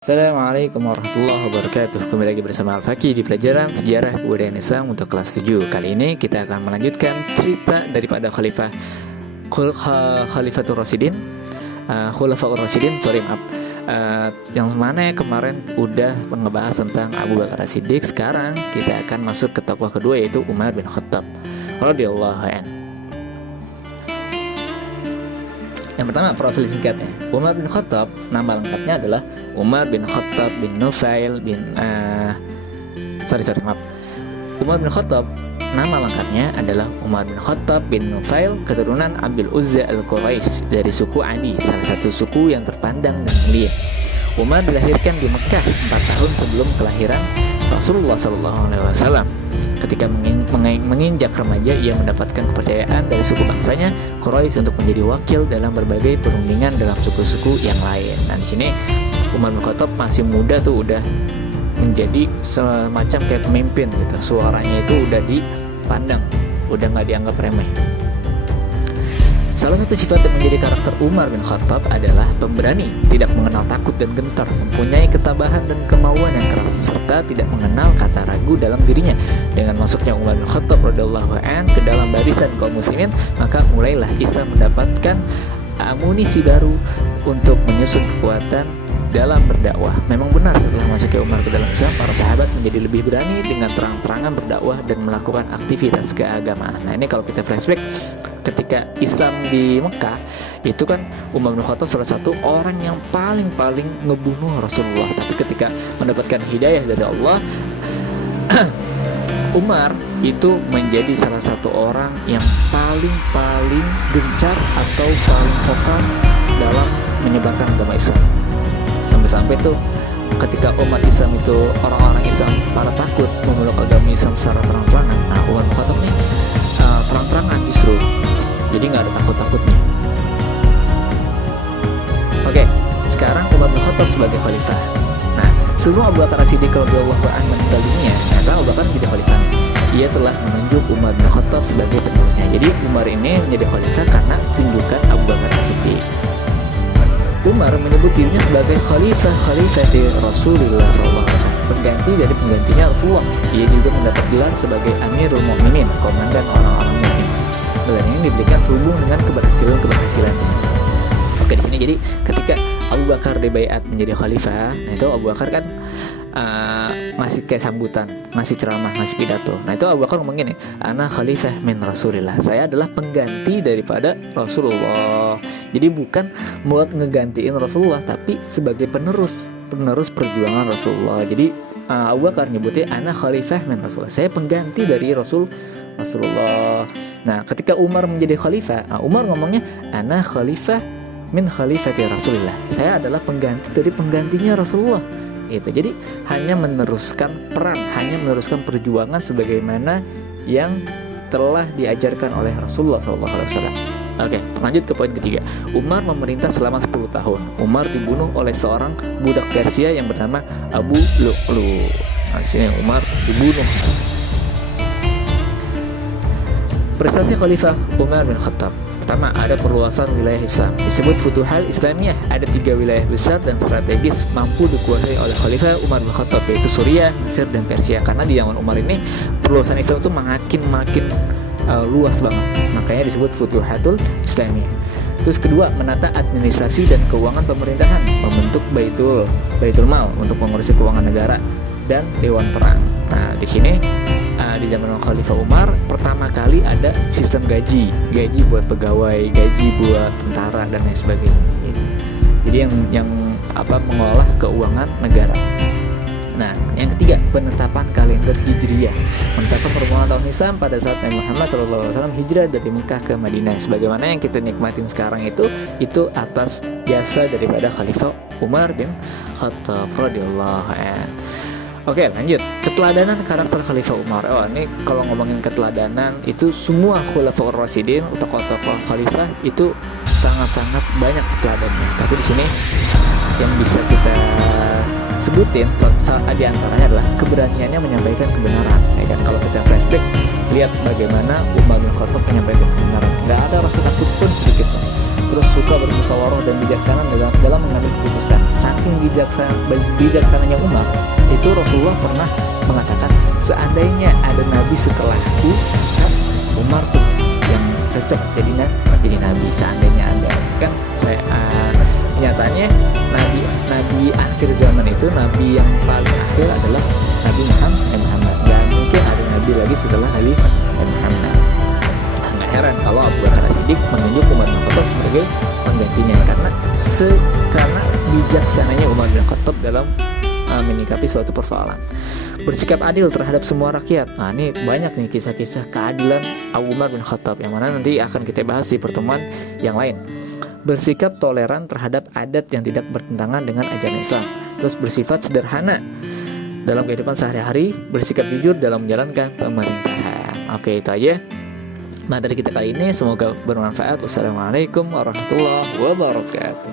Assalamualaikum warahmatullahi wabarakatuh. Kembali lagi bersama Al-Faqih di pelajaran Sejarah Kebudayaan Islam untuk kelas 7. Kali ini kita akan melanjutkan cerita daripada Khalifatul Rasyidin, Khulafaur Rasyidin, yang mana kemarin udah ngebahas tentang Abu Bakar As-Siddiq. Sekarang kita akan masuk ke tokoh kedua, yaitu Umar bin Khattab radhiyallahu anhu. Yang pertama, profil singkatnya. Umar bin Khattab, nama lengkapnya adalah Umar bin Khattab bin Nufail bin Umar bin Khattab, nama lengkapnya adalah Umar bin Khattab bin Nufail, keturunan Abdul Uzza al-Quraisy dari suku Adi, salah satu suku yang terpandang dan mulia. Umar dilahirkan di Mekah 4 tahun sebelum kelahiran Rasulullah SAW. Ketika menginjak remaja, ia mendapatkan kepercayaan dari suku bangsanya Quraisy untuk menjadi wakil dalam berbagai perundingan dalam suku-suku yang lain. Nah, di sini Umar bin Khattab masih muda tuh udah menjadi semacam kayak pemimpin gitu. Suaranya itu udah dipandang, udah nggak dianggap remeh. Salah satu sifat yang menjadi karakter Umar bin Khattab adalah pemberani, tidak mengenal takut dan gentar, mempunyai ketabahan dan kemauan yang keras, serta tidak mengenal kata ragu dalam dirinya. Dengan masuknya Umar bin Khattab radhiyallahu anhu ke dalam barisan kaum muslimin, maka mulailah Islam mendapatkan amunisi baru untuk menyusun kekuatan dalam berdakwah. Memang benar, setelah masuknya Umar ke dalam Islam, para sahabat menjadi lebih berani dengan terang-terangan berdakwah dan melakukan aktivitas keagamaan. Nah, ini kalau kita flashback ketika Islam di Mekah, itu kan Umar bin Khattab salah satu orang yang paling ngebunuh Rasulullah. Tapi ketika mendapatkan hidayah dari Allah, Umar itu menjadi salah satu orang yang paling gencar atau paling vokal dalam menyebarkan agama Islam. Sampai-sampai tuh ketika umat Islam itu, orang-orang Islam pada takut memeluk agama Islam secara terang-terangan, nah Umar bin Khattab nih terang-terangan justru, jadi nggak ada takut-takutnya. Oke, sekarang Umar bin Khattab sebagai khalifah. Nah, sebelum Abu Bakar As-Siddiq radhiyallahu anhu meninggal dunia, ternyata Abu Bakar menjadi khalifah. Ia telah menunjuk Umar bin Khattab sebagai penerusnya. Jadi Umar ini menjadi khalifah karena tunjukan Abu Bakar As-Siddiq. Umar menyebut dirinya sebagai khalifah di Rasulullah SAW, pengganti dari penggantinya Rasulullah. Ia juga mendapat gelar sebagai Amirul Mukminin, komandan orang-orang mukmin. Gelar ini diberikan sehubung dengan keberhasilannya. Oke, di sini jadi ketika Abu Bakar dibaiat menjadi khalifah, nah itu Abu Bakar kan masih kayak sambutan, ngasih ceramah, ngasih pidato. Nah itu Abu Bakar ngomong gini, ana khalifah min Rasulillah, saya adalah pengganti daripada Rasulullah. Jadi bukan buat ngegantiin Rasulullah, tapi sebagai penerus perjuangan Rasulullah. Jadi Abu Bakar nyebutnya ana khalifah min Rasulillah, saya pengganti dari Rasulullah. Nah ketika Umar menjadi khalifah, Umar ngomongnya ana khalifah min khalifati Rasulillah, saya adalah pengganti dari penggantinya Rasulullah. Itu jadi hanya meneruskan peran, hanya meneruskan perjuangan sebagaimana yang telah diajarkan oleh Rasulullah SAW. Oke, lanjut ke poin ketiga. Umar memerintah selama 10 tahun. Umar dibunuh oleh seorang budak Persia yang bernama Abu Lu'lu. Nah, sini Umar dibunuh. Prestasi Khalifah Umar bin Khattab. Pertama, ada perluasan wilayah Islam, disebut Futuhal Islamiyah. Ada 3 wilayah besar dan strategis mampu dikuasai oleh Khalifah Umar bin Khattab, yaitu Suriah, Mesir, dan Persia. Karena di zaman Umar ini perluasan Islam itu makin luas banget, makanya disebut Futuhatul Islamiyah. Terus kedua, menata administrasi dan keuangan pemerintahan, membentuk Baitul Mal untuk mengurusi keuangan negara dan dewan perang. Nah, di sini di zaman Khalifah Umar pertama kali ada sistem gaji buat pegawai, gaji buat tentara dan lain sebagainya. Jadi yang mengolah keuangan negara. Nah, yang ketiga, penetapan kalender Hijriyah, menetapkan permulaan tahun Islam pada saat Nabi Muhammad SAW hijrah dari Mekah ke Madinah. Sebagaimana yang kita nikmatin sekarang itu atas jasa daripada Khalifah Umar bin Khattab radhiyallahu anhu. Oke, lanjut. Keteladanan karakter Khalifah Umar. Ini kalau ngomongin keteladanan, itu semua Khulafaur Rasyidin, tokoh-tokoh khalifah itu sangat-sangat banyak keteladanannya. Tapi di sini yang bisa kita sebutin di antaranya adalah keberaniannya menyampaikan kebenaran. Ya kan, kalau kita flashback, lihat bagaimana Umar bin Khattab menyampaikan kebenaran. Gak ada rasa takut pun sedikit pun. terus suka bermusyawarah dan bijaksana dalam mengambil keputusan. Saking bijaksananya Umar, itu Rasulullah pernah mengatakan, seandainya ada nabi setelahku, Umar tuh yang cocok jadi nabi. Seandainya ada, kan saya nyatanya nabi akhir zaman itu, nabi yang paling akhir adalah Nabi Muhammad. Gak mungkin ada nabi lagi setelah Nabi Muhammad. Nggak heran kalau Abu Bakar As-Siddiq menunjuk Umar bin Khattab sebagai penggantinya, karena bijaksananya Umar bin Khattab dalam menyikapi suatu persoalan. Bersikap adil terhadap semua rakyat. Nah, ini banyak nih kisah-kisah keadilan Abu Umar bin Khattab yang mana nanti akan kita bahas di pertemuan yang lain. Bersikap toleran terhadap adat yang tidak bertentangan dengan ajaran Islam. Terus bersifat sederhana dalam kehidupan sehari-hari, bersikap jujur dalam menjalankan pemerintahan. Oke, itu aja materi kita kali ini. Semoga bermanfaat. Wassalamualaikum warahmatullahi wabarakatuh.